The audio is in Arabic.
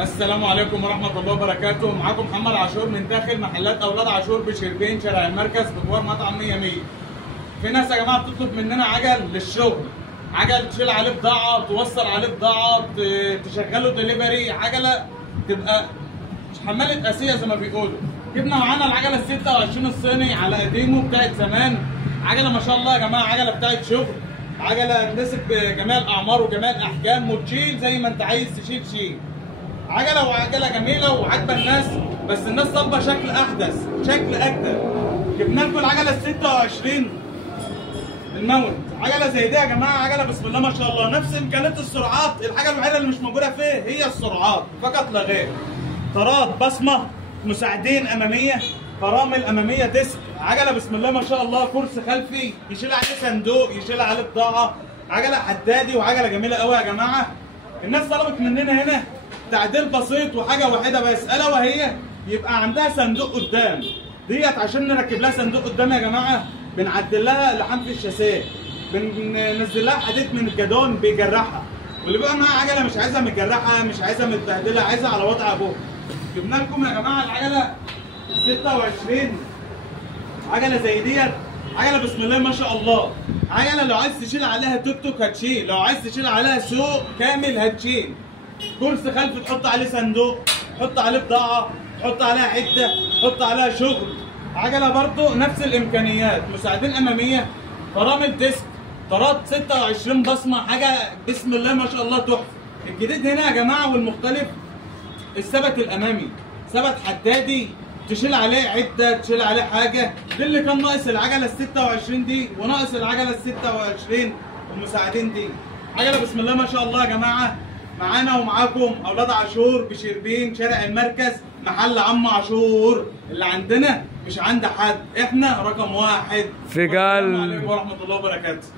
السلام عليكم ورحمة الله وبركاته. معاكم محمد عاشور من داخل محلات أولاد عاشور بشربين شارع المركز بجوار مطعم 100 100. في ناس يا جماعة بتطلب مننا عجل للشغل، عجل تشيل عليه بضاعة، توصل عليه بضاعة، تشغله دليفري، عجلة تبقى حمالة آسية زي ما بيقولوا. جبنا معانا العجلة ال 26 الصيني على قديمه بتاعت زمان، عجلة ما شاء الله يا جماعة، عجلة بتاعت شغل، عجلة تناسب جميع الأعمار وجميع الأحجام وتشيل زي ما أنت عايز تشيل شيل. عجله جميله وعاجبه الناس، بس الناس طالبه شكل احدث، شكل اجدد. جبنا لكم العجله ال 26 الماونت، عجله زي دي يا جماعه، عجله بسم الله ما شاء الله، نفس امكانيات السرعات، الحاجه الوحيده اللي مش موجوده فيه هي السرعات فقط لا غير. طارات بصمه، مساعدين اماميه، فرامل اماميه ديسك، عجله بسم الله ما شاء الله، كرسي خلفي يشيل عليه صندوق، يشيل عليه بضاعه، عجله حدادي وعجله جميله قوي يا جماعه. الناس طلبت مننا هنا تعديل بسيط وحاجه واحده بس، الا وهي يبقى عندها صندوق قدام. ديت عشان نركب لها صندوق قدام يا جماعه بنعدل لها لحام في الشاسيه، بننزل لها حديد من الجدون بيجرحها، واللي بقى معاها عجله مش عايزها متجرحه، مش عايزها متبهدله، عايزها على وضع ابوها. جبنا لكم يا جماعه العجله 26 عجله زي ديت، عجله بسم الله ما شاء الله، عجله لو عايز تشيل عليها توك توك هتشيل، لو عايز تشيل عليها سوق كامل هتشيل. كرسي خلفي تحط عليه صندوق، تحط عليه بضاعه، تحط عليها عده، تحط عليها شغل. عجله برضو نفس الامكانيات، مساعدين اماميه، فرامل ديسك، طارات 26 بصمه، حاجه بسم الله ما شاء الله تحفه. الجديد هنا يا جماعه والمختلف الثبت الامامي، ثبت حدادي، تشيل عليه عده، تشيل عليه حاجه. ده اللي كان ناقص العجله ال 26 دي، وناقص العجله ال 26 المساعدين دي. عجله بسم الله ما شاء الله يا جماعه، معانا ومعاكم اولاد عاشور بشربين شارع المركز، محل عم عاشور اللي عندنا مش عند حد، احنا رقم واحد. في قلب. السلام عليكم ورحمه الله وبركاته.